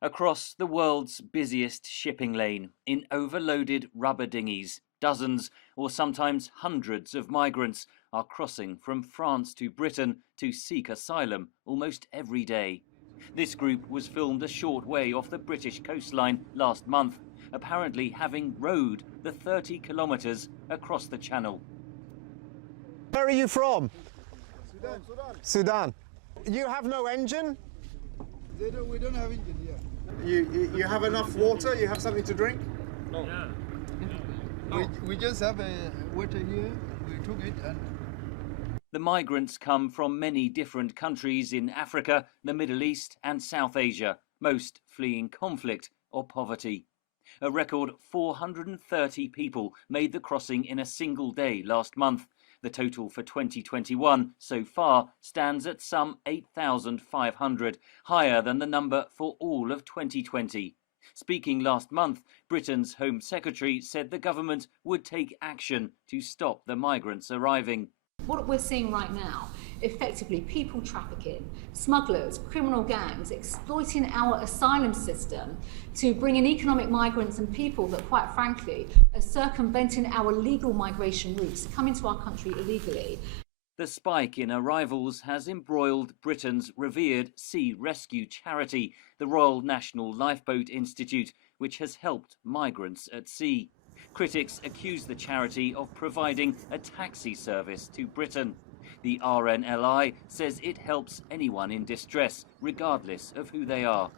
Across the world's busiest shipping lane, in overloaded rubber dinghies, dozens or sometimes hundreds of migrants are crossing from France to Britain to seek asylum almost every day. This group was filmed a short way off the British coastline last month, apparently having rowed the 30 kilometres across the channel. Where are you from? Sudan. Sudan. You have no engine? We don't have engine, yeah. You have enough water? You have something to drink? No. No. We just have a water here. We took it and... The migrants come from many different countries in Africa, the Middle East and South Asia, most fleeing conflict or poverty. A record 430 people made the crossing in a single day last month. The total for 2021 so far stands at some 8,500, higher than the number for all of 2020. Speaking last month, Britain's Home Secretary said the government would take action to stop the migrants arriving. What we're seeing right now, effectively people trafficking, smugglers, criminal gangs exploiting our asylum system to bring in economic migrants and people that, quite frankly, are circumventing our legal migration routes, coming to our country illegally. The spike in arrivals has embroiled Britain's revered sea rescue charity, the Royal National Lifeboat Institute, which has helped migrants at sea. Critics accuse the charity of providing a taxi service to Britain. The RNLI says it helps anyone in distress, regardless of who they are.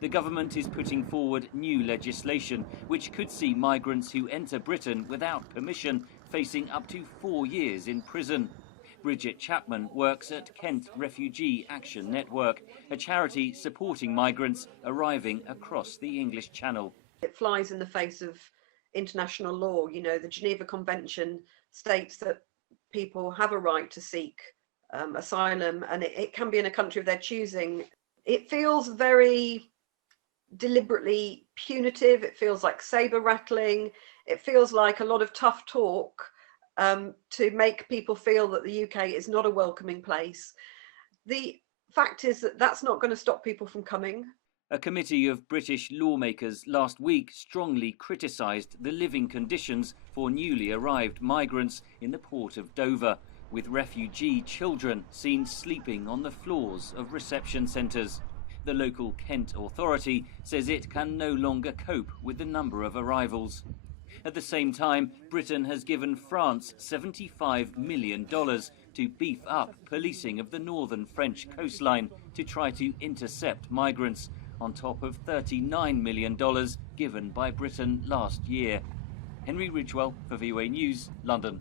The government is putting forward new legislation which could see migrants who enter Britain without permission facing up to 4 years in prison. Bridget Chapman works at Kent Refugee Action Network, a charity supporting migrants arriving across the English Channel. It flies in the face of international law. You know, the Geneva Convention states that people have a right to seek asylum, and it can be in a country of their choosing. It feels very deliberately punitive. It feels like saber rattling. It feels like a lot of tough talk to make people feel that the UK is not a welcoming place. The fact is that that's not going to stop people from coming. A committee of British lawmakers last week strongly criticised the living conditions for newly arrived migrants in the port of Dover, with refugee children seen sleeping on the floors of reception centres. The local Kent authority says it can no longer cope with the number of arrivals. At the same time, Britain has given France $75 million to beef up policing of the northern French coastline to try to intercept migrants, on top of $39 million given by Britain last year. Henry Ridgwell for VOA News, London.